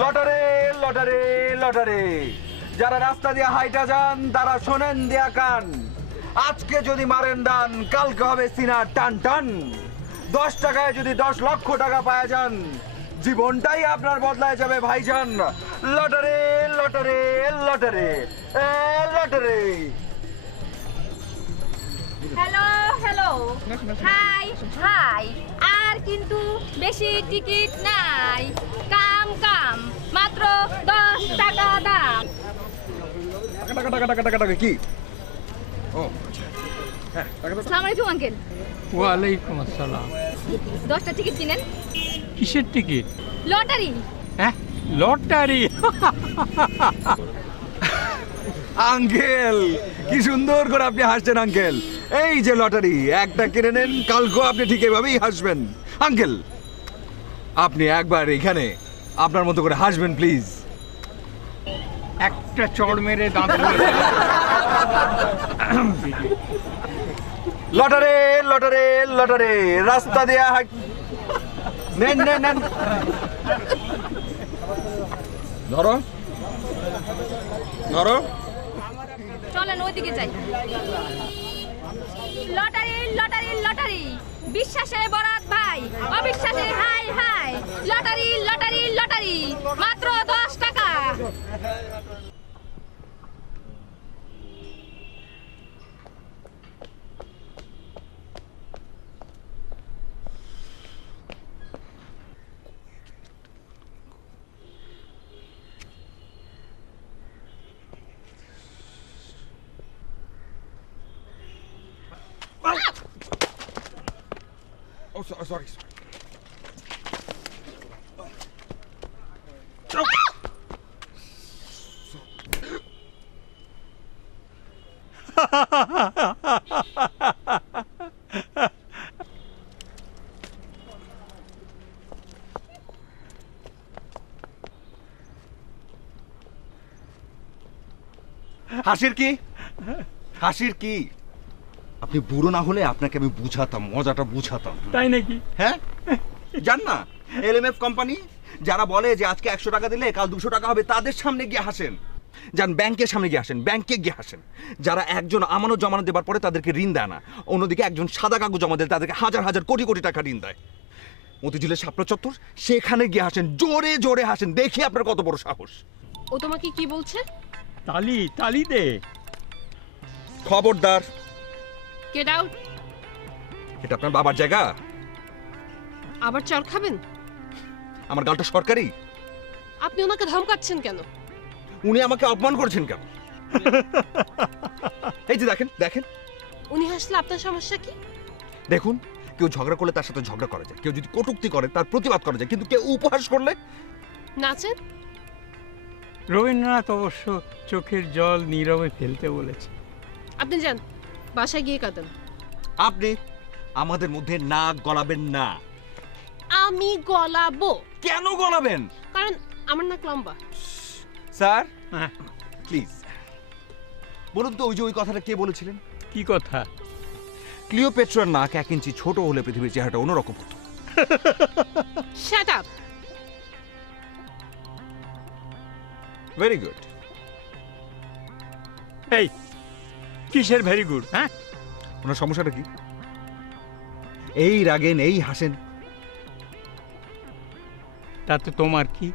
Lottery lottery lottery, যারা রাস্তা দিয়ে হাইটা যান তারা শোনেন দিয়া কান। আজকে যদি মারেন দান, কালকে হবে সিনার টান টান। 10 টাকায় যদি 10 লক্ষ টাকা পাওয়া যান, জীবনটাই আপনার বদলায় যাবে ভাইজান। Lottery lottery lottery lottery. Hello hello, hi hi. আর কিন্তু বেশি টিকিট নাই, কাম কাম, মাত্র 10 টাকা দাম। টাকা টাকা টাকা টাকা টাকা কি? ও হ্যাঁ, টাকা দাও। আসসালামু আলাইকুম আঙ্কেল। ওয়ালাইকুম আসসালাম। 10টা টিকিট কিনেন। কিসের টিকিট? লটারি। হ্যাঁ, লটারি। আঙ্কেল, কি সুন্দর করে আপনি হাসছেন আঙ্কেল। এই যে লটারি, একটা কিনে নেন, কালকেও আপনি ঠিক এভাবেই হাসবেন। আঙ্কেল, আপনি একবার এখানে আপনার মতো করে হাসবেন প্লিজ। একটা চড় মেরে দাঁত লটারি লটারি লটারি, রাস্তা দেয়া হাট। নেন নেন নেন, ধরো ধরো। চলেন ওইদিকে যাই। লটারি লটারি লটারি, বিশ্বাসে বরাত ভাই, অবিশ্বাসে hi hi. Lottery lottery lottery, মাত্র 10 টাকা। Oh, sorry. হাসির কি? হাসির কি? আপনি বুড়ো না হলে আপনাকে আমি বুঝাতাম, মজাটা বুঝাতাম। তাই নাকি? হ্যাঁ, জান না এলএমএফ কোম্পানি যারা বলে যে আজকে 100 টাকা দিলে কাল 200 টাকা হবে, তাদের সামনে গিয়ে হাসেন। যান ব্যাংকের সামনে গিয়ে হাসেন, ব্যাংকে গিয়ে হাসেন। যারা একজন আমানত জমানত দেবার পরে তাদেরকে ঋণ দেয় না, অন্যদিকে একজন সাদা কাগজ জমা দিলে তাদেরকে হাজার হাজার কোটি কোটি টাকা ঋণ দেয়। মতিঝিলের শাপলা চত্বর, সেখানে গিয়ে হাসেন, জোরে জোরে হাসেন, দেখি আপনার কত বড় সাহস। ও তোমাকে কি বলছে? তালি তালি দে। খবরদার, গেট আউট। এটা আপনার বাবার জায়গা। আবার চর খাবেন? আমার গালটা সরকারি। আপনি ওনাকে ধমকাচ্ছেন কেন? উনি আমাকে অপমান করেছেন কেন? এই যে দেখেন দেখেন, উনি হাসলে আপনার সমস্যা কি? দেখুন, কেউ ঝগড়া করলে তার সাথে ঝগড়া করা যায়, কেউ যদি কটূক্তি করে তার প্রতিবাদ করা যায়, কিন্তু কেউ উপহাস করলে নাচেন। রবীন্দ্রনাথ অবশ্য চোখের জল নীরবে ফেলতে বলেছে। আপনি যান, বাসায় গিয়ে কাঁদেন। আপনি আমাদের মধ্যে নাক গলাবেন না। আমি গলাবো। কেন গলাবেন? কারণ আমার নাক লম্বা। স্যার হ্যাঁ, প্লিজ বলুন তো, ওই যে ওই কথাটা কে বলেছিলেন? কি কথা? ক্লিওপেট্রার নাক 1 ইঞ্চি ছোট হলে পৃথিবীর চেহারাটা অন্যরকম হতো। Shut up. Very good. এই কিসের ভেরি গুড? হ্যাঁ, ওনার সমস্যাটা কি? এই রাগেন, এই হাসেন। তাতে তোমার কি?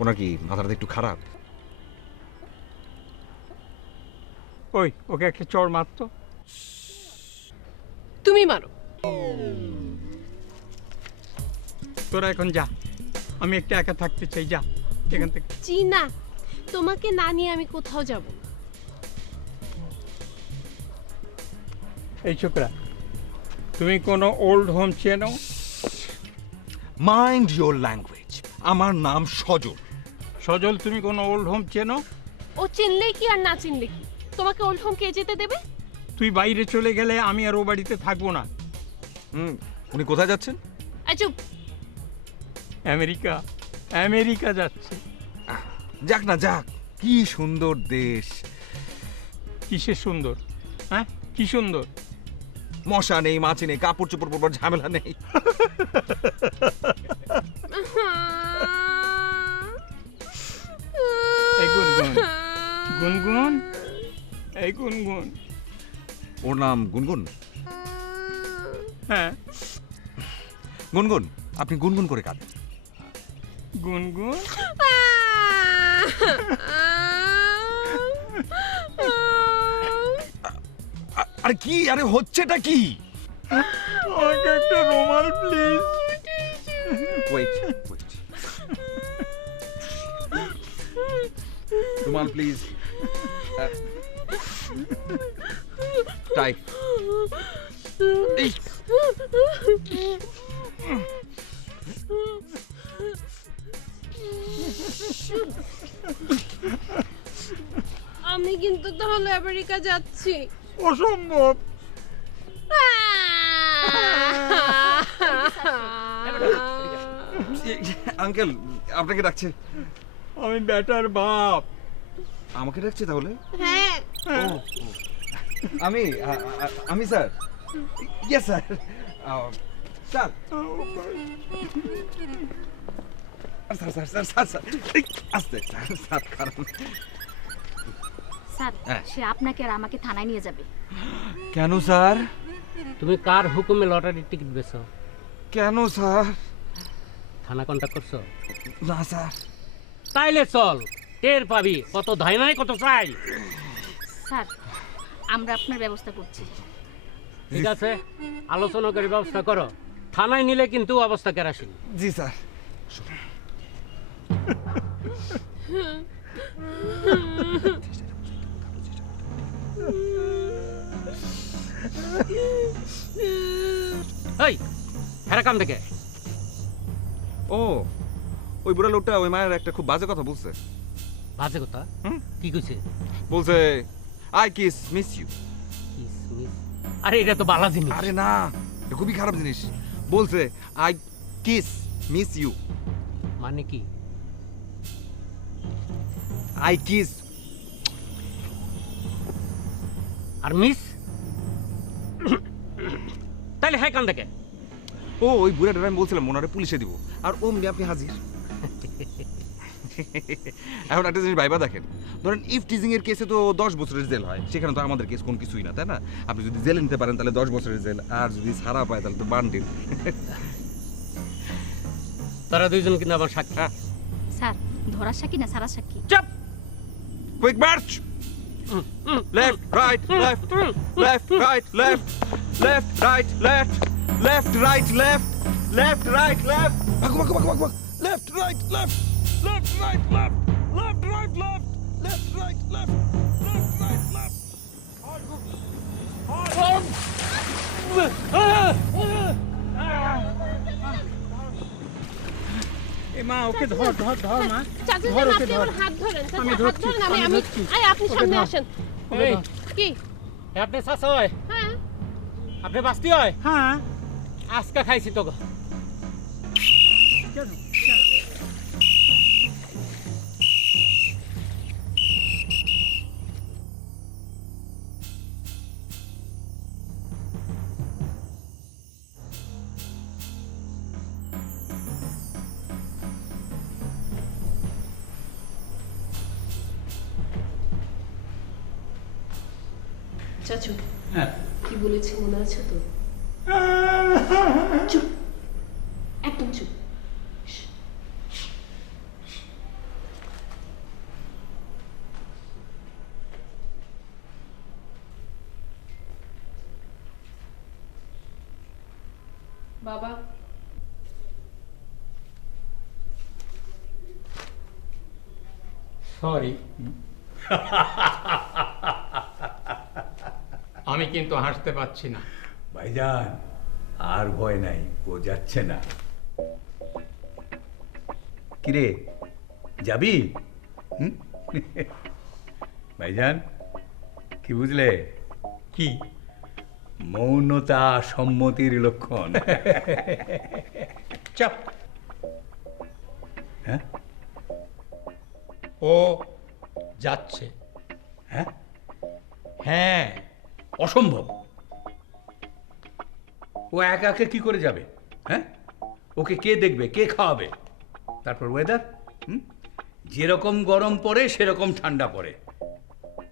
ওনার কি মাথাটা একটু খারাপ? ওই ওকে একটা চড় মারতো। তুমি মারো। তোরা এখন যা, আমি একটা একা থাকতে চাই। যা এখান থেকে। জি না, তোমাকে না নিয়ে আমি কোথাও যাব। এই ছোকরা, তুমি কোনো ওল্ড হোম চেনো? Mind your language. আমার নাম সজল। সজল, তুমি কোনো ওল্ড হোম চেনো? ও চিনলে কি আর না চিনলে কি, তোমাকে ওল্ড হোম কে যেতে দেবে? তুই বাইরে চলে গেলে আমি আর ও বাড়িতে থাকবো না। উনি কোথায় যাচ্ছেন? চুপ। আমেরিকা, আমেরিকা যাচ্ছে। যাক না যাক, কি সুন্দর দেশ। কিসের সুন্দর? হ্যাঁ, কি সুন্দর? মশা নেই, মাছি নেই, কাপড় চোপড় পরবার ঝামেলা নেই। গুনগুন, এই গুনগুন। ওর নাম গুনগুন? হ্যাঁ, গুনগুন, আপনি গুনগুন করে কাঁদেন। গুনগুন। আরে কি, আরে হচ্ছেটা কি? আমাকে একটা রুমাল প্লিজ। ওয়েট ওয়েট, রুমাল প্লিজ। টাই। এই আমি কিন্তু তাহলে আমেরিকা যাচ্ছি। অসম্ভব। আঙ্কেল আপনাকে ডাকছে। আমি ব্যাটার বাপ। আমাকে ডাকছে তাহলে? হ্যাঁ, ও, আমি আমি sir. Yes sir. Sir sir sir sir sir sir এই, আস্তে স্যার স্যার কারণ স্যার হ্যাঁ। সে আপনাকে আর আমাকে থানায় নিয়ে যাবে। কেন স্যার? তুমি কার হুকুমে লটারির টিকিট বেছো? কেন স্যার? থানা কন্ট্যাক্ট করছো? না স্যার। তাইলে চল, টের পাবি কত ধাই নাই কত চাই। স্যার আমরা আপনার ব্যবস্থা করছি। ঠিক আছে, আলোচনা করে ব্যবস্থা করো। থানায় নিলে কিন্তু অবস্থা কেরাসিন। জি স্যার। এই হেরা কাম দেখে ও, ওই বুড়া লোকটা ওই মায়ের একটা খুব বাজে কথা বলছে। বাজে কথা? হুম? কি কইছে? বলছে আই কিস মিস ইউ। কিসমিস? আরে এটা তো বালা জিনিস। আরে না, এটা খুবই খারাপ জিনিস। বলছে আই কিস মিস ইউ। মানে কি? I kiss. আর মিস? তাইলে হ্যাঁ কাম দেখে। ও, ওই বুড়াটা আমি বলছিলাম ওনারে পুলিশে দিব, আর অমনি আপনি হাজির। এখন একটা জিনিস ভাইবা দেখেন, ধরেন ইফ টিজিং এর কেসে তো 10 বছরের জেল হয়, সেখানে তো আমাদের কেস কোন কিছুই না, তাই না? আপনি যদি জেলে নিতে পারেন তাহলে 10 বছরের জেল, আর যদি ছাড়া পায় তাহলে তো বান্ডিল। তারা দুইজন কিন্তু আমার সাক্ষী। স্যার ধরার সাক্ষী না সারা সাক্ষী। চাপ। Quick march, left right left left right left left right left left right left left right left, ভাগো ভাগো ভাগো ভাগো, left right left left right left left right left left right left left right left. এ মা, okay ধর ধর ধর মা। চাচা ধর যান, ওকে আপনি ধর। আমার হাত ধরেন। চাচা, আমি হাত ধরছি, ধরেন, আমি আমি ধরছি। আই, আপনি ওকে সামনে ধর। আসেন। এই কি? আপনি চাচা হয়? হ্যাঁ, আপনি বাস্তি হয়? হ্যাঁ। আজকা খাইছি তো। কেন? চাচু হ্যাঁ। কি বলেছি মনে আছে তো? চুপ, একদম চুপ। বাবা, সরি। আমি কিন্তু হাসতে পারছি না। ভাইজান, আর ভয় নাই, ও যাচ্ছে না। কিরে, যাবি? হুম? ভাইজান, কি বুঝলে? কি? মৌনতা সম্মতির লক্ষণ। চাপ। হ্যাঁ ও যাচ্ছে। হ্যাঁ, হ্যাঁ। অসম্ভব। ও একা একা কি করে যাবে? হ্যাঁ, ওকে কে দেখবে, কে খাওয়াবে? তারপর ওয়েদার, যেরকম গরম পড়ে সেরকম ঠান্ডা পড়ে।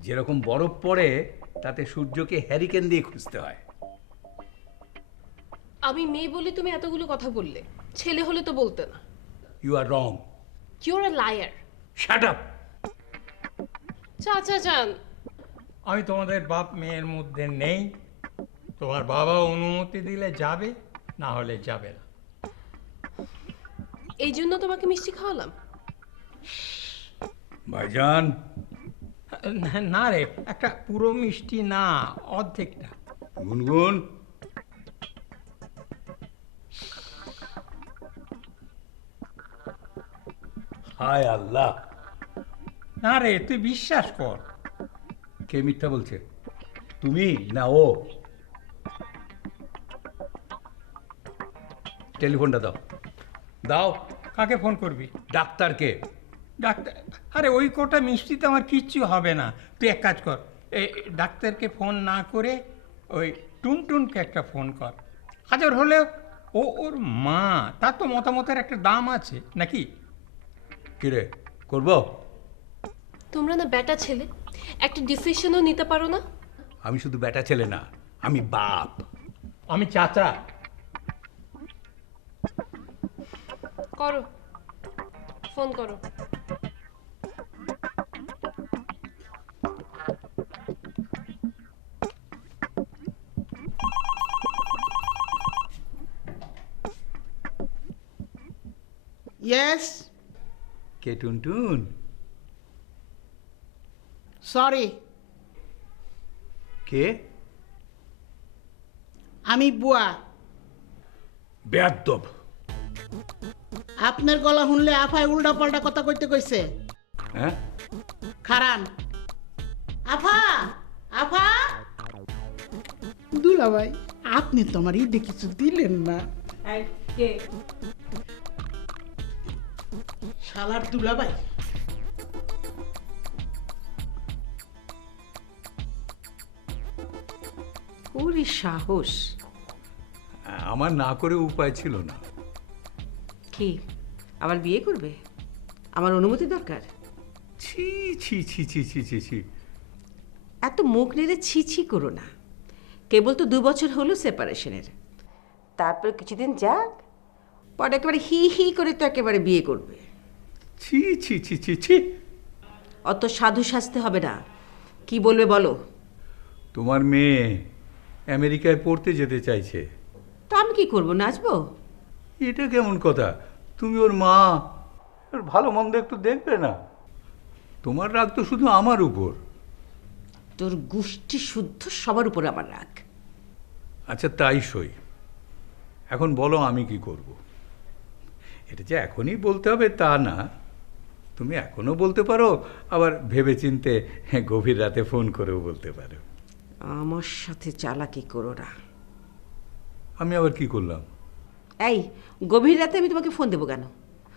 যেরকম বরফ পড়ে তাতে সূর্যকে হ্যারিকেন দিয়ে খুঁজতে হয়। আমি মেয়ে বলে তুমি এতগুলো কথা বললে, ছেলে হলে তো বলতে না। You are wrong. You're a liar. Shut up. চাচা যান, আমি তোমাদের বাপ মেয়ের মধ্যে নেই। তোমার বাবা অনুমতি দিলে যাবে, না হলে যাবে না। এই জন্য তোমাকে মিষ্টি খাওয়ালাম। ভাইজান, না রে, একটা পুরো মিষ্টি না, অর্ধেকটা। গুনগুন, হায় আল্লাহ। না রে, তুই বিশ্বাস কর। কে মিথ্যা বলছে, তুমি না ও? টেলিফোনটা দাও, দাও। কাকে ফোন করবি? ডাক্তারকে। ডাক্তার? আরে ওই কটা মিষ্টিতে আমার কিচ্ছু হবে না। তুই এক কাজ কর, এই ডাক্তারকে ফোন না করে ওই টুনটুনকে একটা ফোন কর। হাজার হলেও ওর মা, তার তো মতামতের একটা দাম আছে নাকি? কিরে, করবো? তোমরা না বেটা ছেলে, একটা ডিসিশনও নিতে পারো না? আমি শুধু বেটা ছেলে না, আমি বাপ। আমি চাচা। করো, ফোন করো। Yes, কে টুনটুন? sorry, কে? আমি বুয়া। বেয়াদ্দব। আপনার গলা শুনলে আফায় উল্টা পাল্টা কথা কইতে কইছে। হ্যাঁ, খারান। আফা, আফা। দুলা ভাই, আপনি তো আমার ঈদে কিছু দিলেন না। শালার দুলা ভাই। ওরে সাহস! আমার না করে উপায় ছিল না। কি আবার বিয়ে করবে? আমার অনুমতি দরকার? ছি ছি ছি ছি ছি ছি ছি। এত মুখ নেড়ে ছি ছি করো না। কেবল তো 2 বছর হলো সেপারেশনের, তারপর কিছুদিন যাক, পরে একেবারে হি হি করে তো একেবারে বিয়ে করবে। ছি ছি ছি ছি ছি। অত সাধু সাজতে হবে না। কি বলবে বলো? তোমার মেয়ে আমেরিকায় পড়তে যেতে চাইছে। তো আমি কি করবো, নাচবো? এটা কেমন কথা? তুমি ওর মা, ওর ভালো মন্দ একটু দেখবে না? তোমার রাগ তো শুধু আমার উপর। তোর গোষ্ঠী শুদ্ধ সবার উপর আমার রাগ। আচ্ছা তাই সই। এখন বলো আমি কি করব? এটা যে এখনই বলতে হবে তা না, তুমি এখনো বলতে পারো, আবার ভেবেচিন্তে গভীর রাতে ফোন করেও বলতে পারো। আমার সাথে চালাকি করো না। আমি আবার কি করলাম? এই গভীর রাতে আমি তোমাকে ফোন দেবো কেন?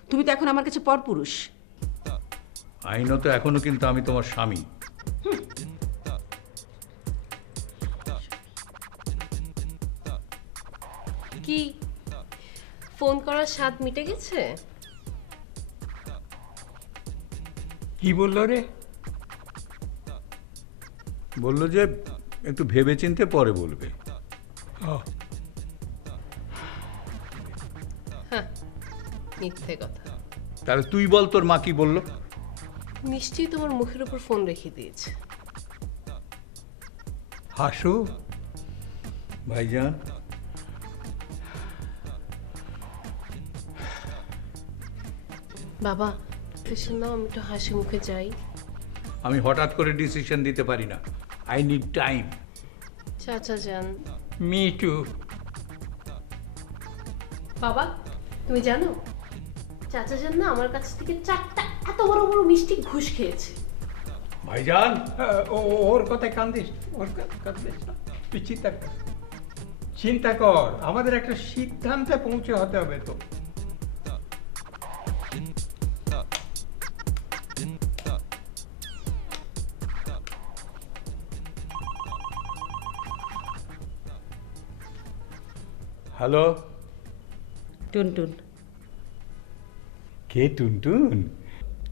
তুমি তো এখন আমার কাছে পরপুরুষ। আইনত এখনো কিন্তু আমি তোমার স্বামী। কি ফোন করার স্বাদ মিটে গেছে? কি বললো রে? বললো যে একটু ভেবেচিন্তে পরে বলবে। ও, মিথ্যে কথা। তাহলে তুই বল তোর মা কি বললো? নিশ্চয়ই তোমার মুখের উপর ফোন রেখে দিয়েছে। হাসু। ভাইজান, বাবা পেশেন্ট নাও, আমি একটু হাসি মুখে যাই। আমি হঠাৎ করে ডিসিশন দিতে পারি না। I need time. চাচা যান। Me two. বাবা তুমি জানো, চাচা যান না আমার কাছ থেকে 4টা এত বড় বড় মিষ্টি ঘুষ খেয়েছে। ভাইজান, ওর কথায় কান্দিস, ওর কান্দিস না। তুই চিন্তা কর, চিন্তা কর। আমাদের একটা সিদ্ধান্তে পৌঁছে হতে হবে তো। হ্যালো। টুনটুন। কে টুনটুন?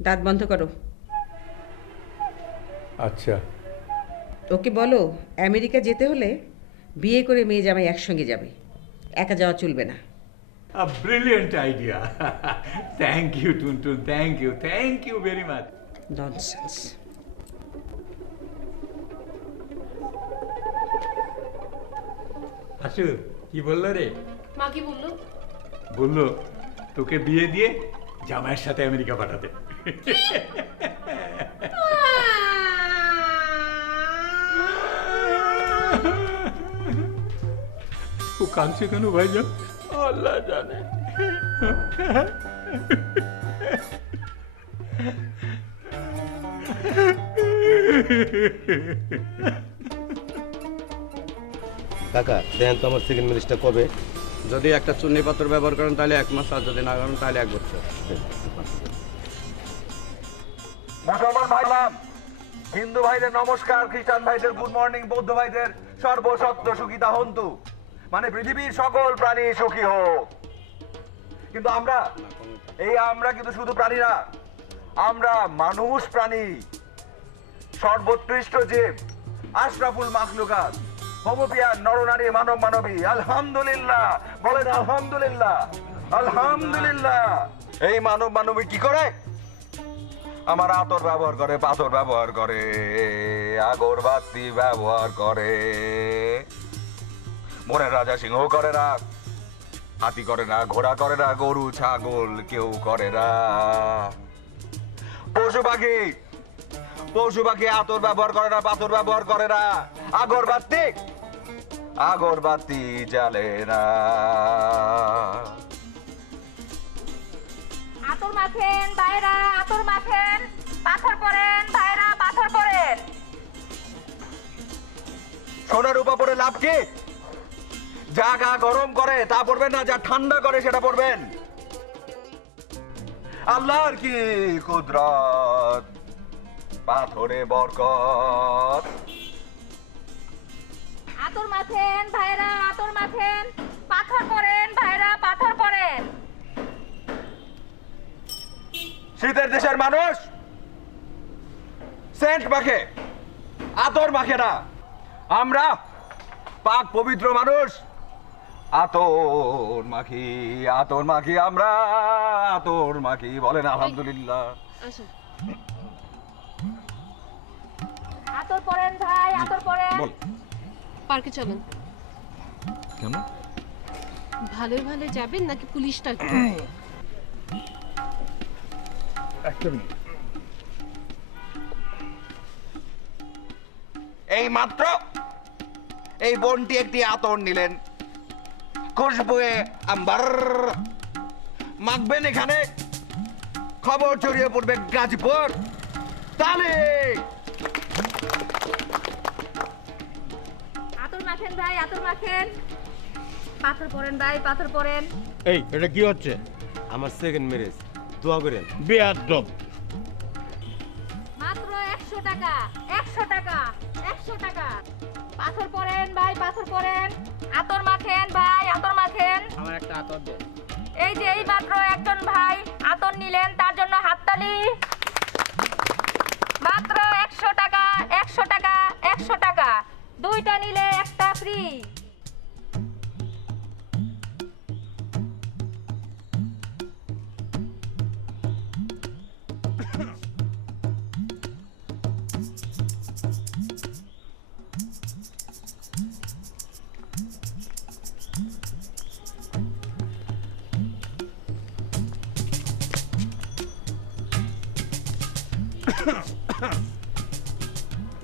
দাঁত বন্ধ করো। আচ্ছা। ওকে বলো আমেরিকা যেতে হলে বিয়ে করে মেয়ে জামাই একসঙ্গে যাবে, একা যাওয়া চলবে না। Brilliant idea. Thank you Tuntun, thank you very much. Nonsense. আসু কি বললো রে? মা কি বললো? বললো তোকে বিয়ে দিয়ে জামাইয়ের সাথে আমেরিকা পাঠাতে। ও কাঁদছে কেন ভাইজান? আল্লাহ জানে। কাকা দেখেন তো আমার সেকেন্ড ম্যারেজটা কবে? যদি একটা চুন্নি পাথর ব্যবহার করেন তাহলে 1 মাস, আর যদি না করেন তাহলে 1 বছর। মুসলমান ভাইলাম, হিন্দু ভাইদের নমস্কার, খ্রিস্টান ভাইদের গুড মর্নিং, বৌদ্ধ ভাইদের সর্বসত্য সুখিতা হন্তু, মানে পৃথিবীর সকল প্রাণী সুখী হোক। কিন্তু আমরা কিন্তু শুধু প্রাণী না, আমরা মানুষ প্রাণী, সর্বোৎকৃষ্ট জীব, আশরাফুল মাখলুকাত, হোমোপিয়ান নরনারী মানব মানবী। আলহামদুলিল্লাহ বলেন, আলহামদুলিল্লাহ, আলহামদুলিল্লাহ। এই মানব মানবী কি করে? আমার আতর ব্যবহার করে, পাথর ব্যবহার করে, আগরবাতি ব্যবহার করে। বনের রাজা সিংহ করে না, হাতি করে না, ঘোড়া করে না, গরু ছাগল কেউ করে না। পশু পাখি আতর ব্যবহার করে না, পাথর ব্যবহার করে না, আগরবাতি জ্বালে না। আতর মাখেন ভাইরা, আতর মাখেন, পাথর পড়েন ভাইরা, পাথর পড়েন। সোনার উপা পরে লাভ কি? যা গা গরম করে তা পড়বেন না, যা ঠান্ডা করে সেটা পড়বেন। আল্লাহর কি কুদরত, পাথরে বরকত। আতর মাখেন ভাইরা, আতর মাখেন, পাথর পড়েন ভাইরা, পাথর পড়েন। শীতের দেশের মানুষ সেন্ট মাখে, আতর মাখে না। আমরা পাক পবিত্র মানুষ আতর মাখি, আমরা আতর মাখি। বলেন আলহামদুলিল্লাহ। আতর পড়েন ভাই, আতর পড়েন। বল। পার্কে চলেন। কেন? ভালো ভালো যাবেন নাকি পুলিশ ডাকবে? একটা মিনিট। এই মাত্র এই বোনটি একটি আতর নিলেন, খুশবুয়ে আম্বার মাখবেন এখানে, খবর ছড়িয়ে পড়বে গাজীপুর। তাহলে আতর মাখেন ভাই, আতর মাখেন, পাথর পড়েন ভাই, পাথর পড়েন। এই এটা কি হচ্ছে? আমার সেকেন্ড ম্যারেজ, দোয়া করেন। বেয়াদব। মাত্র 100 টাকা, 100 টাকা, 100 টাকা। পাথর পড়েন ভাই, পাথর পড়েন, আতর মাখেন ভাই, আতর মাখেন। আমার একটা আতর দে। এই যে এই মাত্র একজন ভাই আতর নিলেন, তার জন্য হাততালি। মাত্র 100 টাকা, 100 টাকা, 100 টাকা। দুইটা নিলে একটা ফ্রি।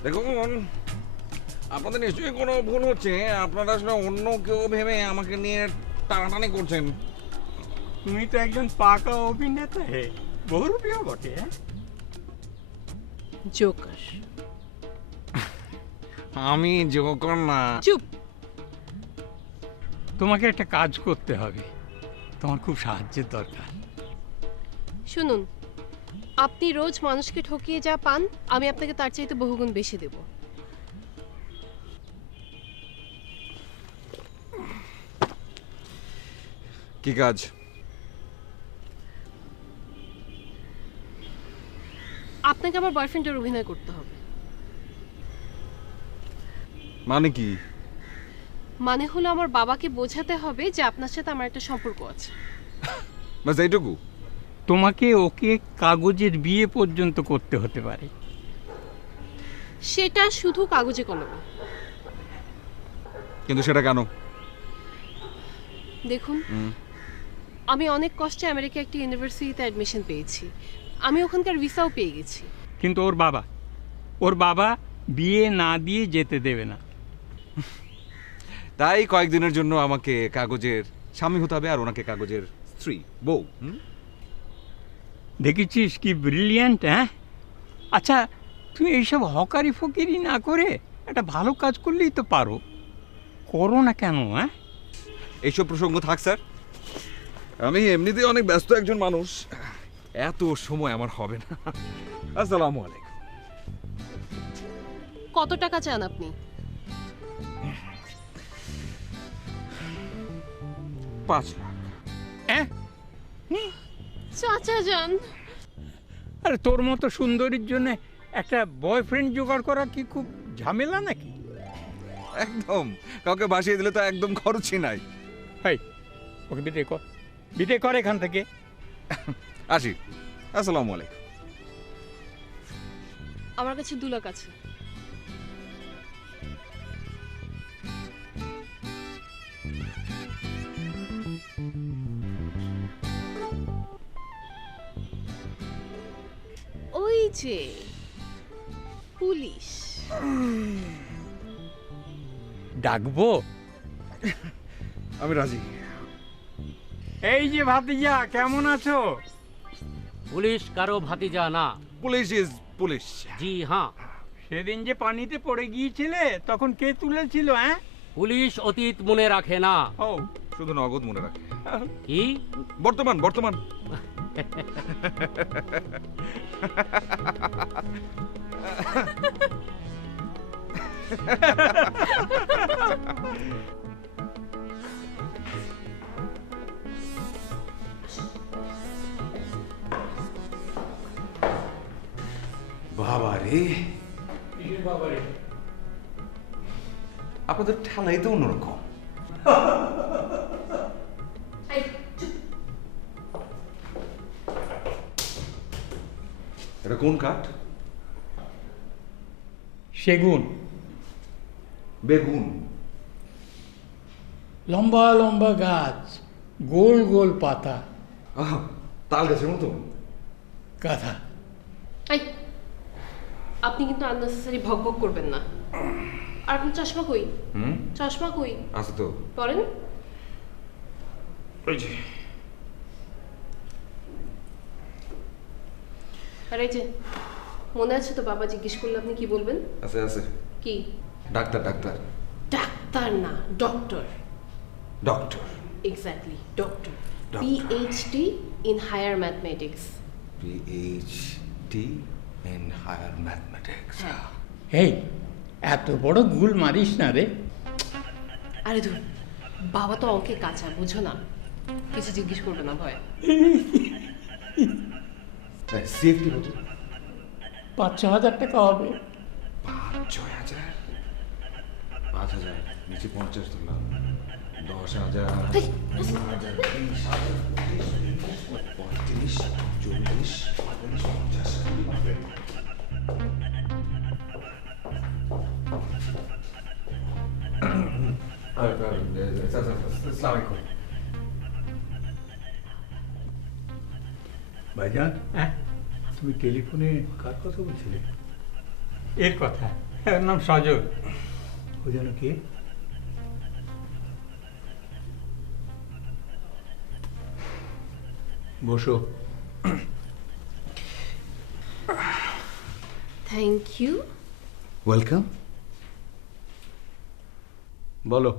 দেখুন, আপনাদের নিশ্চয়ই কোনো ভুল হচ্ছে। আপনারা আসলে অন্য কেউ ভেবে আমাকে নিয়ে টানাটানি করছেন। তুমি তো একজন পাকা অভিনেতা, হে বহুরূপীও বটে। জোকার। আমি জোকর না। চুপ। তোমাকে একটা কাজ করতে হবে, তোমার খুব সাহায্যের দরকার। শুনুন, আপনি রোজ মানুষকে ঠকিয়ে যা পান, আমি আপনাকে তার চাইতে বহুগুণ বেশি দেব। কি কাজ? আপনাকে আমার বয়ফ্রেন্ডের অভিনয় করতে হবে। মানে কি? মানে হলো আমার বাবাকে বোঝাতে হবে যে আপনার সাথে আমার একটা সম্পর্ক আছে। বাস এইটুকু? তোমাকে ওকে কাগজের বিয়ে পর্যন্ত করতে হতে পারে। সেটা শুধু কাগজে কলমে। কিন্তু সেটা কেন? দেখুন, আমি অনেক কষ্টে আমেরিকা একটা ইউনিভার্সিটিতে অ্যাডমিশন পেয়েছি, আমি ওখানকার ভিসাও পেয়ে গেছি। কিন্তু ওর বাবা বিয়ে না দিয়ে যেতে দেবে না। তাই কয়েকদিনের জন্য আমাকে কাগজের স্বামী হতে হবে আর ওনাকে কাগজের স্ত্রী, বউ। দেখেছিস কি ব্রিলিয়ান্ট? হ্যাঁ, আচ্ছা তুমি এইসব হকারি ফকিরি না করে একটা ভালো কাজ করলেই তো পারো, করো না কেন? হ্যাঁ, এইসব প্রসঙ্গ থাক স্যার, আমি এমনিতেই অনেক ব্যস্ত একজন মানুষ, এত সময় আমার হবে না। আসসালামু আলাইকুম। কত টাকা চান আপনি? 5 লাখ। হ্যাঁ, চাচা যান। আরে তোর মতো সুন্দরীর জন্য একটা বয়ফ্রেন্ড জোগাড় করা কি খুব ঝামেলা নাকি? একদম, কাউকে ভাসিয়ে দিলে তো একদম খরচই নাই। হাই, ওকে বিদে কর এখান থেকে। আসি, আসসালামু আলাইকুম। আমার কাছে 2 লাখ আছে। ওই যে পুলিশ। ডাকবো? আমি রাজি। এই যে ভাতিজা, কেমন আছো? পুলিশ কারো ভাতিজা না। Police is police. জি হ্যাঁ। সেদিন যে পানিতে পড়ে গিয়েছিলে তখন কে তুলেছিল? হ্যাঁ, পুলিশ অতীত মনে রাখে না। ও, শুধু নগদ মনে রাখে। কি? বর্তমান। বাবা রে, আপনাদের ঠেলাই তো অন্যরকম। এটা কোন কাঠ? সেগুন। বেগুন। লম্বা লম্বা গাছ, গোল গোল পাতা। তাল গাছের মতো। গাধা। আপনি কিন্তু আননেসেসারি ভকভক করবেন না। আর আপনার চশমা কই? চশমা কই? আছে তো। পরেন। ওই যে। আর এই যে, মনে আছে তো বাবা জিজ্ঞেস করলে আপনি কি বলবেন? আছে। কি? ডাক্তার। ডাক্তার না, doctor. Doctor. Exactly, doctor. PhD in higher mathematics. PhD in higher mathematics. এই এত বড় গুল মারিস না রে। আরে ধুর, বাবা তো অঙ্কে কাঁচা, বুঝো না, কিছু জিজ্ঞেস করবে না ভয়। সেফটি কত? 5-6 হাজার টাকা হবে। 5-6 হাজার? 5,000 নিচে 50 দিলাম। 10,000, 15,000, 20,000, 25,000, 30, 40, 50, 50। ভাইজান, হ্যাঁ, তুমি টেলিফোনে কার কথা বলছিলে? এর কথা, এর নাম সজল। ও যেন কে? বসো। Thank you. ওয়েলকাম। বলো।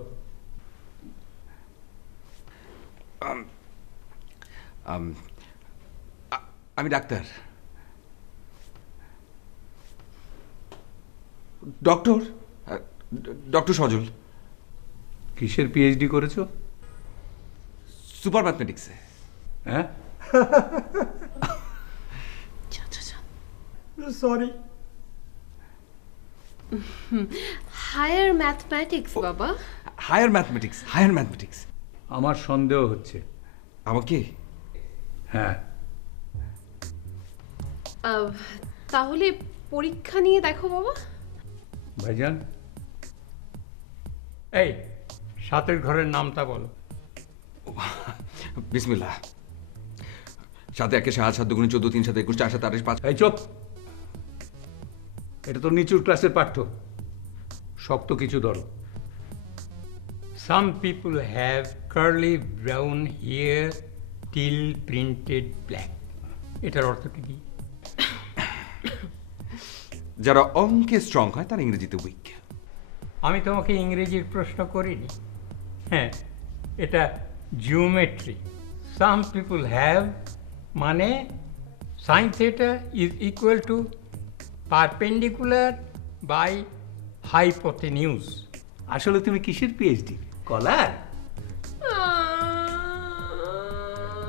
আমি ডাক্তার। ডক্টর সজল। কিসের পিএইচডি করেছো? সুপার ম্যাথমেটিক্সে। হ্যাঁ, সরি। হায়ার ম্যাথমেটিক্স বাবা। Higher mathematics. আমার সন্দেহ হচ্ছে। আমাকে? হ্যাঁ। তাহলে পরীক্ষা নিয়ে দেখো বাবা। ভাইজান, এই সাতের ঘরের নামটা বলো। বিসমিল্লাহ। 7 1 7 7 2 14 3 7 21 4 7 28 5। এই চুপ, এটা তো নিচুর ক্লাসের পাঠ্য। শক্ত কিছু ধরো। Some people have curly brown hair till printed black. এটার অর্থটা কি? যারা অঙ্কে স্ট্রং হয় তারা ইংরেজিতে উইক। আমি তোমাকে ইংরেজির প্রশ্ন করিনি। হ্যাঁ, এটা জিওমেট্রি। সাম পিপল হ্যাভ মানে sine theta is equal to perpendicular by hypotenuse. আসলে তুমি কিসের পিএইচডি? কলার?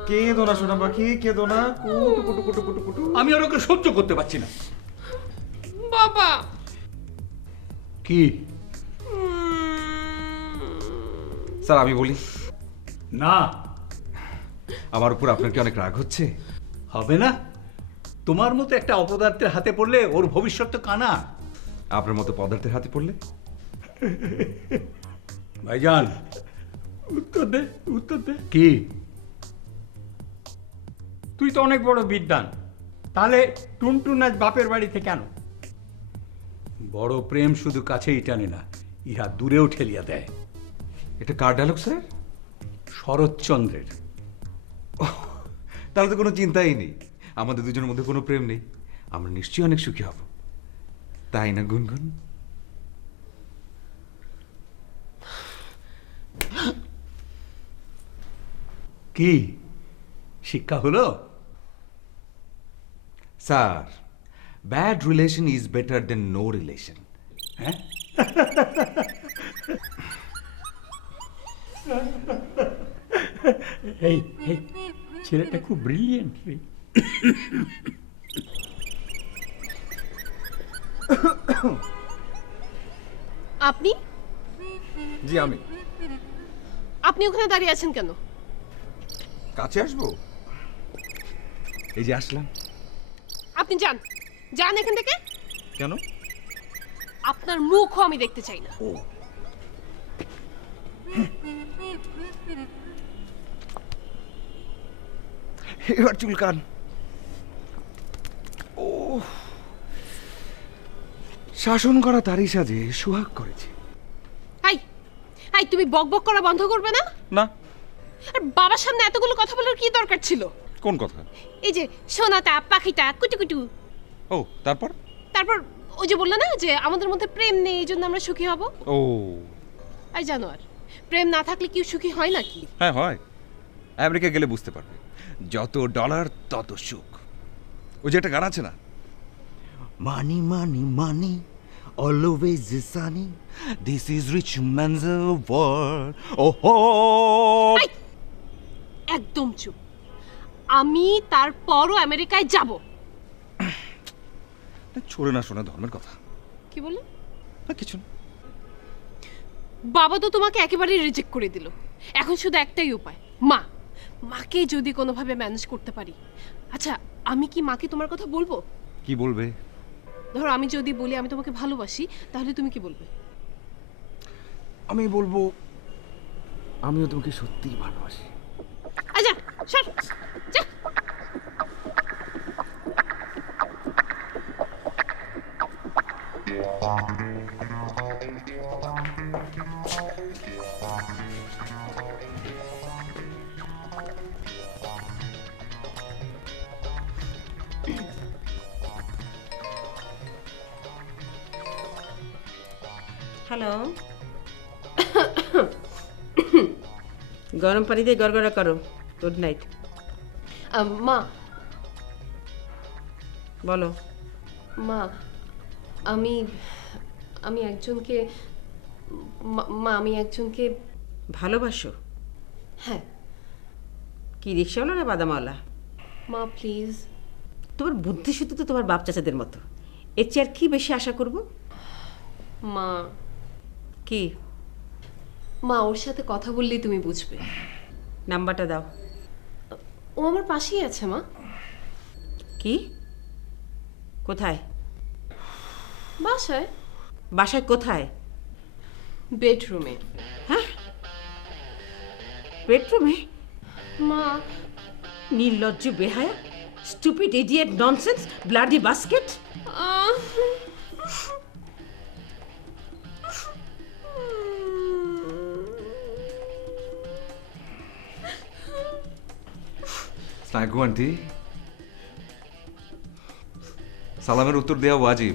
কেঁদো না সোনা পাখি, কেঁদো না। কুটু কুটু কুটু কুটু কুটু। আমি আর ওকে সহ্য করতে পারছি না। বাবা কি? স্যার আমি বলি, না আমার উপর আপনার কি অনেক রাগ হচ্ছে? হবে না। তোমার মতো একটা অপদার্থের হাতে পড়লে ওর ভবিষ্যৎ তো কানা। আপনার মতো পদার্থের হাতে পড়লে? ভাইজান, উত্তর দে। কি? তুই তো অনেক বড় বিদ্বান, তাহলে টুনটুন আজ বাপের বাড়িতে কেন? বড় প্রেম শুধু কাছেই টানে না, ইহা দূরেও ঠেলিয়া দেয়। এটা কার ডায়লগ স্যার? শরৎচন্দ্রের। তাহলে তো কোনো চিন্তাই নেই, আমাদের দুজনের মধ্যে কোনো প্রেম নেই। আমরা নিশ্চয়ই অনেক সুখী হব, তাই না গুনগুন? কি শিক্ষা হলো? Sir, bad relation is better than no relation. হ্যাঁ, এই ছেলেটা খুব ব্রিলিয়েন্ট রে। আপনি জি আমি। আপনি ওখানে দাঁড়িয়ে আছেন কেন? কাছে আসবো? এই যে আসলাম। আপনি যান এখান থেকে। কেন? আপনার মুখও আমি দেখতে চাই না। এবার চুলকান। ও, শাসন করা তারই সাজে সুহাগ করেছে। হাই তুমি বকবক করা বন্ধ করবে না? না। আর বাবার সামনে এতগুলো কথা বলার কি দরকার ছিল? কোন কথা? এই যে সোনাটা পাখিটা কুটু। ও, তারপর ওই যে বললে না যে আমাদের মধ্যে প্রেম নেই, এই জন্য আমরা সুখী হব। ও আর জানো, আর প্রেম না থাকলে কেউ সুখী হয় নাকি? হ্যাঁ হয়। আমেরিকা গেলে বুঝতে পারবে, যত ডলার তত সুখ। ওই যে একটা গান আছে না, money money money always sunny, this is rich man's world. ওহো, একদম চুপ। আমি তারপরও আমেরিকায় যাব। ছড়ে না শোনা ধর্মের কথা। কি বলে? না কিছু না। বাবা তো তোমাকে একেবারে রিজেক্ট করে দিল। এখন শুধু একটাই উপায়, মাকে যদি কোনোভাবে ম্যানেজ করতে পারি। আচ্ছা, আমি কি মাকে তোমার কথা বলবো? কি বলবে? ধরো আমি যদি বলি আমি তোমাকে ভালোবাসি, তাহলে তুমি কি বলবে? আমি বলবো আমিও তোমাকে সত্যিই ভালোবাসি। আচ্ছা সর যা। হ্যালো, গরম পানি দিয়ে গড়গড়া করো। Good night. মা বলো। মা আমি একজনকে আমি একজনকে ভালোবাসো? হ্যাঁ। কি রিক্সাওয়ালা না বাদামওয়ালা? মা প্লিজ। তোমার বুদ্ধি শুধু তো তোমার বাপ চাচাদের মতো, এর চেয়ে আর কি বেশি আশা করব? মা কি? মা ওর সাথে কথা বললেই তুমি বুঝবে। নাম্বারটা দাও। ও আমার পাশেই আছে মা। কি? কোথায়? বাসায়। বাসায় কোথায়? বেডরুমে। হ্যাঁ, বেডরুমে? মা নির্লজ্জ, বেহায়া, stupid, idiot, nonsense, bloody basket. স্নাগু আন্টি, সালামের উত্তর দেওয়া ওয়াজিব,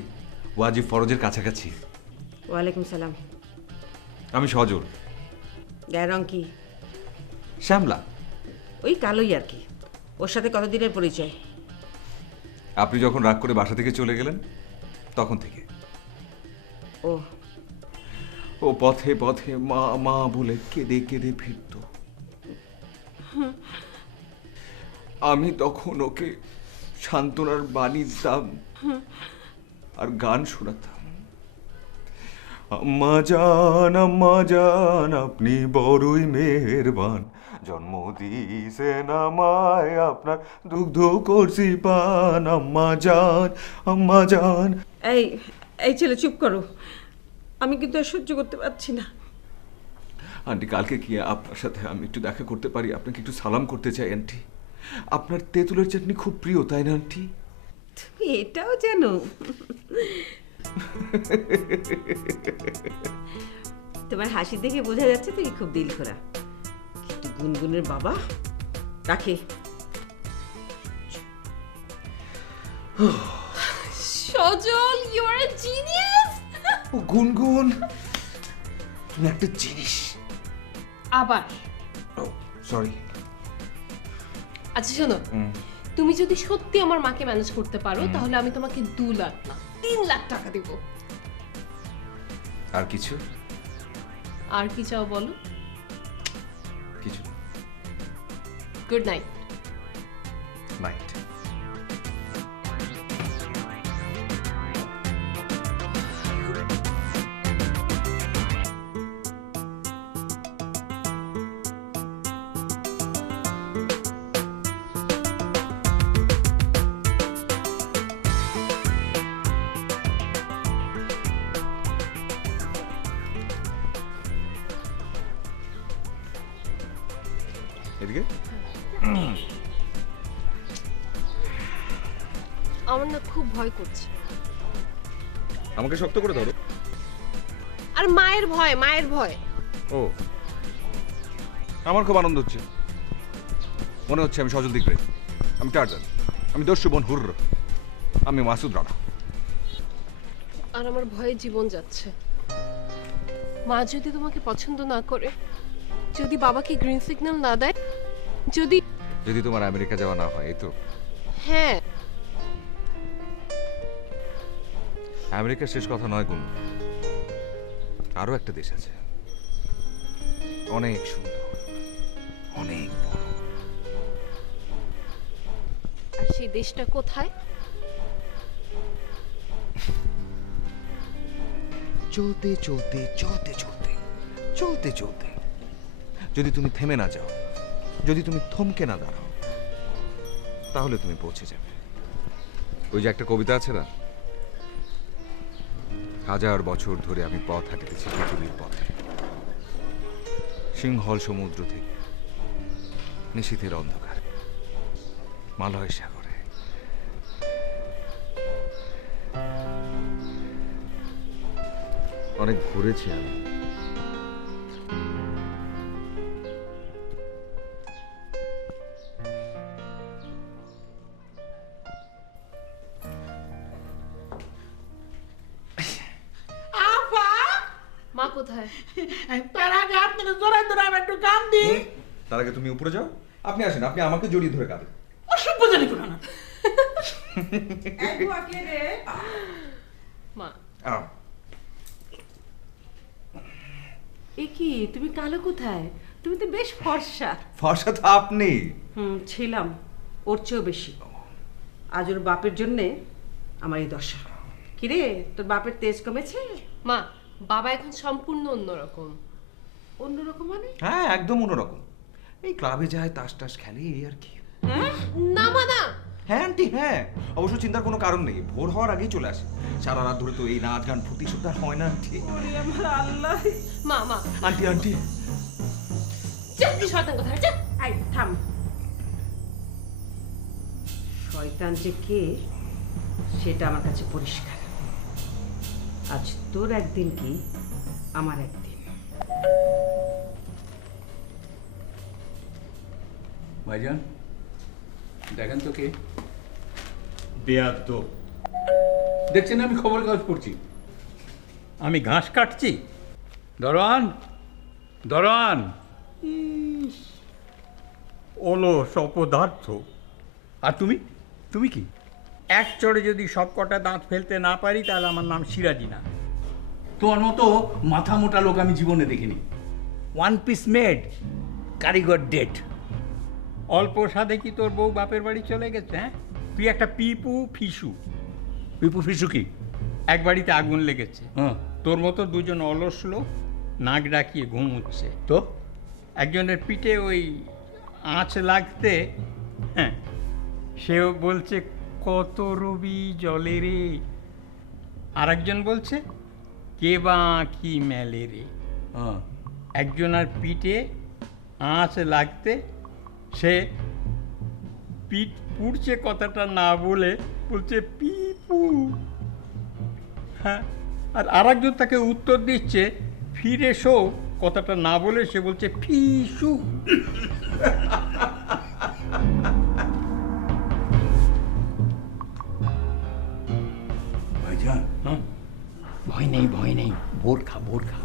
ওয়াজিব ফরজের কাছাকাছি। ওয়ালাইকুম সালাম। আমি সজল। গায়ের রং কি? শ্যামলা। ওই কালোই আর কি। ওর সাথে কতদিনের পরিচয়? আপনি যখন রাগ করে বাসা থেকে চলে গেলেন তখন থেকে। ও ও পথে পথে মা মা বলে কেঁদে কেঁদে ফিরত। আমি তখন ওকে সান্ত্বনার বাণী দিতাম আর গান শোনাতাম। আম্মা জান আপনি বড়ই মেহেরবান, জন্ম দিয়েছেন আমায় আপনার দুগ্ধ করছি পান। আম্মা জান। এই এই ছেলে চুপ করো, আমি কিন্তু আর সহ্য করতে পারছি না। আন্টি, কালকে কি আপনার সাথে আমি একটু দেখা করতে পারি? আপনাকে একটু সালাম করতে চাই আন্টি। আপনার তেঁতুলের চাটনি খুব প্রিয়, তাই না আন্টি? তুমি এটাও জানো? তোমার হাসি দেখে বোঝা যাচ্ছে তুমি খুব দিলখোরা। কিন্তু গুনগুনের বাবা রাখে। সজল, ইউ আর আ জিনিয়াস। ও গুনগুন, তুমি একটা জিনিস। আবার ও সরি। আচ্ছা শোনো, তুমি যদি সত্যি আমার মাকে ম্যানেজ করতে পারো তাহলে আমি তোমাকে 2 লাখ না 3 লাখ টাকা দেব। আর কিছু? আর কি চাও বলো? কিছু। Good night. নাইট। এদিকে। আমার না খুব ভয় করছে। আমাকে শক্ত করে ধরো। আর মায়ের ভয়, মায়ের ভয়। ও, আমার খুব আনন্দ হচ্ছে। মনে হচ্ছে আমি সজল দিগ্রে, আমি টারজান, আমি দস্যু বোন হুরর, আমি মাসুদ রানা। আর আমার ভয়ে জীবন যাচ্ছে। মা যদি তোমাকে পছন্দ না করে, যদি বাবাকে গ্রিন সিগন্যাল না দেয়, যদি তোমার আমেরিকা যাওয়া না হয়, এই তো। হ্যাঁ, আমেরিকা শেষ কথা নয় গুণ, আরো একটা দেশ আছে, অনেক সুন্দর, অনেক বড়। আর সেই দেশটা কোথায়? চলতে চলতে চলতে চলতে চলতে চলতে যদি তুমি থেমে না যাও, যদি তুমি থমকে না দাঁড়াও, তাহলে তুমি পৌঁছে যাবে। ওই যে একটা কবিতা আছে না, 1000 বছর ধরে আমি পথ হাঁটিতেছি পৃথিবীর পথে, সিংহল সমুদ্র থেকে নিশীথের অন্ধকার, মালয় সাগরে। অনেক ঘুরেছি আমি। মা কোথায়? তার আগে আপনার জোড়ায় ধরে আমি একটু গান দিই। তার আগে তুমি উপরে যাও, আপনি আসেন, আপনি আমাকে জড়িয়ে ধরে কাঁদেন। অসভ্য জানি কোনো না। মা, এ কি, তুমি কালো কোথায়? তুমি তো বেশ ফর্সা। ফর্সা তো আপনি। ছিলাম, ওর চেয়েও বেশি। আজ ওর বাপের জন্যে আমার এই দশা। কিরে, তোর বাপের তেজ কমেছে? মা বাবা এখন সম্পূর্ণ অন্যরকম। অন্যরকম মানে? হ্যাঁ, একদম অন্যরকম। এই ক্লাবে যায়, তাস টাস খেলে, এই আর কি। না মা না। হ্যাঁ আন্টি, হ্যাঁ, অবশ্য চিন্তার কোনো কারণ নেই। ভোর হওয়ার আগেই চলে আসে। সারা রাত ধরে তো এই নাচ গান ফুটি শুদ্ধ হয় না আন্টি। মা মা আন্টি আন্টি শয়তান কথা যা। আই থাম। শয়তান যে কে সেটা আমার কাছে পরিষ্কার। আজ তোর একদিন কি আমার একদিন। ভাইজান দেখেন তো কে? বেয়াদব। দেখছেন আমি খবর কাগজ পড়ছি। আমি ঘাস কাটছি? দরওয়ান, দরওয়ান। অলস অপদার্থ। আর তুমি তুমি কি? এক চড়ে যদি সব কটা দাঁত ফেলতে না পারি তাহলে আমার নাম সিরাজি না। তোমার মতো মাথা মোটা লোক আমি জীবনে দেখিনি। ওয়ান পিস মেড, কারিগর ডেট। অল্প সাধে কি তোর বউ বাপের বাড়ি চলে গেছে? হ্যাঁ, তুই একটা পিপু ফিসু। পিপু ফিসু কি? এক বাড়িতে আগুন লেগেছে, হ্যাঁ তোর মতো দুজন অলস লোক নাক ডাকিয়ে ঘুমুচ্ছে। তো একজনের পিঠে ওই আঁচ লাগতে, হ্যাঁ, সেও বলছে কত রবি জলে রে। আর একজন বলছে কে বা কি মেলে রে। হ্যাঁ, একজনের পিঠে আঁচ লাগতে সে পিঠ পুড়ছে কথাটা না বলে বলছে পিপু। হ্যাঁ, আর আরেকজন তাকে উত্তর দিচ্ছে ফিরে শো কথাটা না বলে সে বলছে ফিসু। ভাইজান ভয় নেই ভয় নেই, ভোর খা, ভোর খা।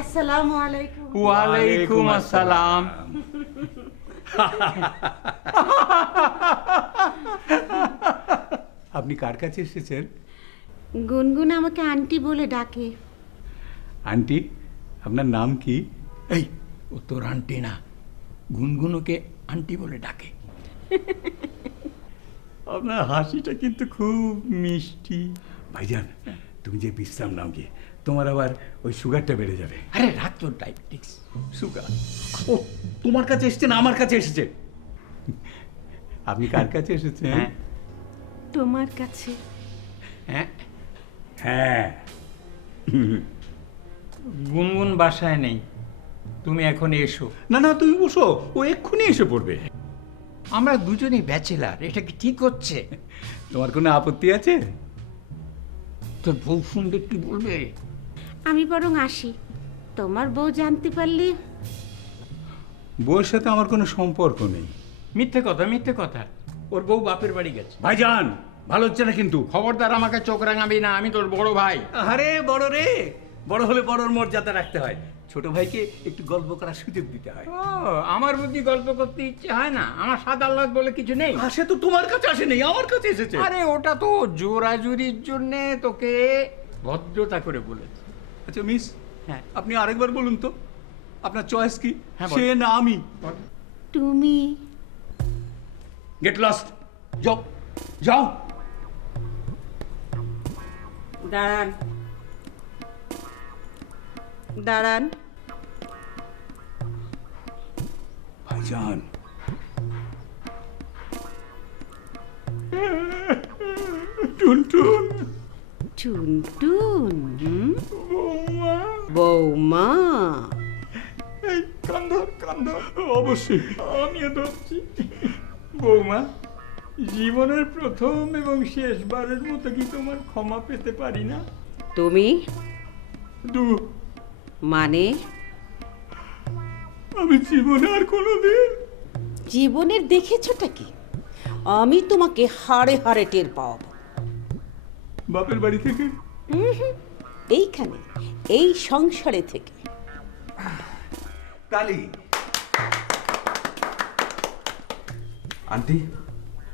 আসসালামু আলাইকুম। ওয়ালাইকুম আসসালাম। আপনি কার কাছে এসেছেন? গুনগুন আমাকে আন্টি বলে ডাকে। আন্টি, আপনার নাম কি? এই ও তোর আন্টি না, গুনগুনোকে আন্টি বলে ডাকে। আপনার হাসিটা কিন্তু খুব মিষ্টি। ভাইজান তুমি যে বিশ্রাম নাও গিয়ে, তোমার আবার ওই সুগারটা বেড়ে যাবে। আরে রাখ তোর ডায়াবেটিক্স সুগার? ও তোমার কাছে এসছে না আমার কাছে এসেছে? আপনি কার কাছে এসেছেন? হ্যাঁ তোমার কাছে। হ্যাঁ, হ্যাঁ। গুনগুন বাসায় নেই, তুমি এখন এসো। না না তুমি বসো, ও এক্ষুনি এসে পড়বে। আমরা দুজনেই ব্যাচেলার, এটা কি ঠিক হচ্ছে? তোমার কোনো আপত্তি আছে? তোর বউ শুনলে কি বলবে? আমি বরং আসি, তোমার বউ জানতে পারলে। বউয়ের সাথে আমার কোনো সম্পর্ক নেই। মিথ্যে কথা মিথ্যে কথা, ওর বউ বাপের বাড়ি গেছে। ভাইজান ভালো হচ্ছে না কিন্তু। খবরদার আমাকে চোখ রাঙাবি না, আমি তোর বড় ভাই। আরে বড় রে, বড় হলে বড়র মর্যাদা রাখতে হয়। ছোট ভাইকে একটু গল্প করার সুযোগ দিতে হয়। ও, আমার বুদ্ধি গল্প করতে ইচ্ছে হয় না? আমার সাত আল্লাহ বলে কিছু নেই। সে তো তোমার কাছে আসে নেই, আমার কাছে এসেছে। আরে ওটা তো জোরাজুরির জন্যে তোকে ভদ্রতা করে বলেছে। আচ্ছা মিস, হ্যাঁ আপনি আরেকবার বলুন তো আপনার চয়েস কি? হ্যাঁ, বল। সে না আমি? তুমি। গেট লস্ট, যাও যাও। দাঁড়ান দাঁড়ান। ভাইজান টুনটুন, টুনটুন। বৌমা। এই কান্দর কান্দর, অবশ্যই আমিও ধরছি। বৌমা, জীবনের প্রথম এবং শেষবারের মতো কি তোমার ক্ষমা পেতে পারি না? তুমি মানে? আমি জীবনে আর কোনোদিন। জীবনের দেখেছোটা কি? আমি তোমাকে হাড়ে হাড়ে টের পাওয়াবো। বাপের বাড়ি থেকে? এইখানে, এই সংসারে থেকে। তালি। আন্টি,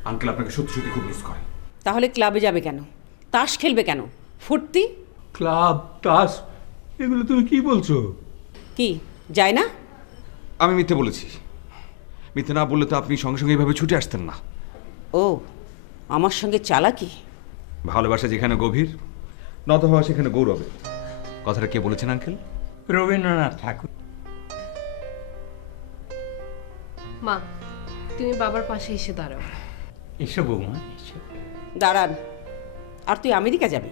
আঙ্কেল আপনাকে সত্যি সত্যি খুব মিস করে। তাহলে ক্লাবে যাবে কেন? তাস খেলবে কেন? ফুর্তি? ক্লাব, তাস, এগুলো তুমি কি বলছো? কি যায় না? আমি মিথ্যে বলেছি। মিথ্যে না বললে তো আপনি সঙ্গে সঙ্গে এইভাবে ছুটে আসতেন না। ও, আমার সঙ্গে চালাকি? ভালোবাসা যেখানে গভীর, নত হওয়া সেখানে গৌরবে। কথাটা কে বলেছেন আঙ্কেল? রবীন্দ্রনাথ ঠাকুর। মা, তুমি বাবার পাশে এসে দাঁড়াও। এসো বৌমা, এসো। দাঁড়ান, আর তুই আমেরিকা যাবি?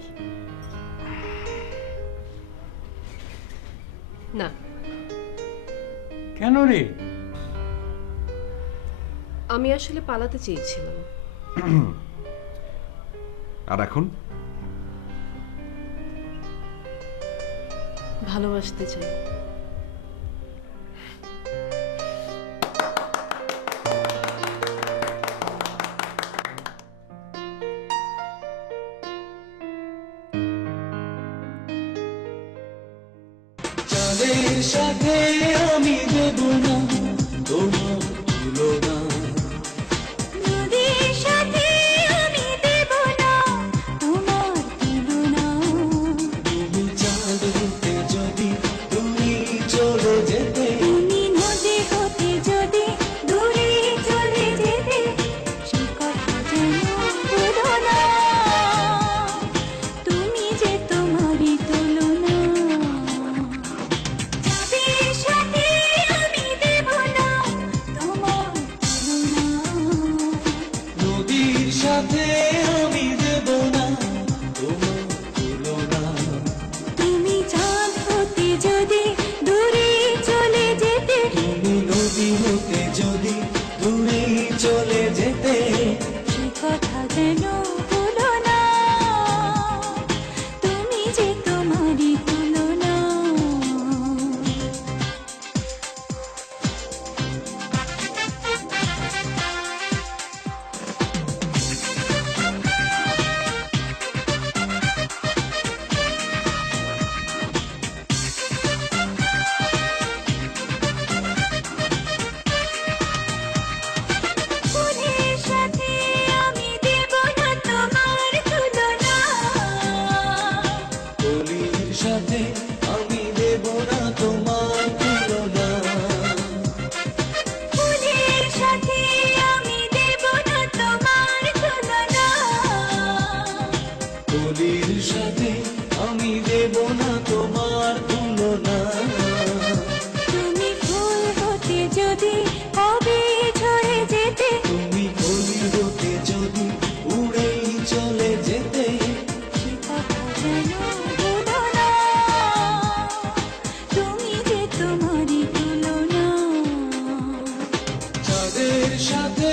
না। কেন রে? আমি আসলে পালাতে চেয়েছিলাম। আর এখন? ভালোবাসতে চাই। চাঁদের সাথে আমি দেব না তোমার তুলনা, নদীর সাথে আমি দেব না তোমার তুলনা। তুমি চাঁদ হতে যদি দূরে চলে যেতে, তুমি নদী হতে যদি দূরে চলে যেতে, সে কথা যেন বলো না, তুমি যে তোমারই তুলনা। চাঁদের সাথে আমি দেব না তোমার তুলনা, নদীর সাথে আমি দেব না তোমার তুলনা। তুমি চাঁদ হতে যদি দূরে চলে যেতে, তুমি নদী হতে যদি দূরে চলে যেতে, সে কথা যেন বলো না, তুমি যে তোমারই তুলনা। ফুলের সাথে আমি দেব না তোমার তুলনা, কলির সাথে আমি দেব না তোমার তুলনা। ফুলের সাথে আমি দেব না তোমার তুলনা, কলির সাথে আমি দেব না তোমার তুলনা। তুমি ফুল হতে যদি কবে ঝরে যেতে, তুমি কলি হতে যদি উড়েই চলে যেতে, সে কথা যেন বলো না, তুমি যে তোমারই তুলনা। চাঁদের সাথে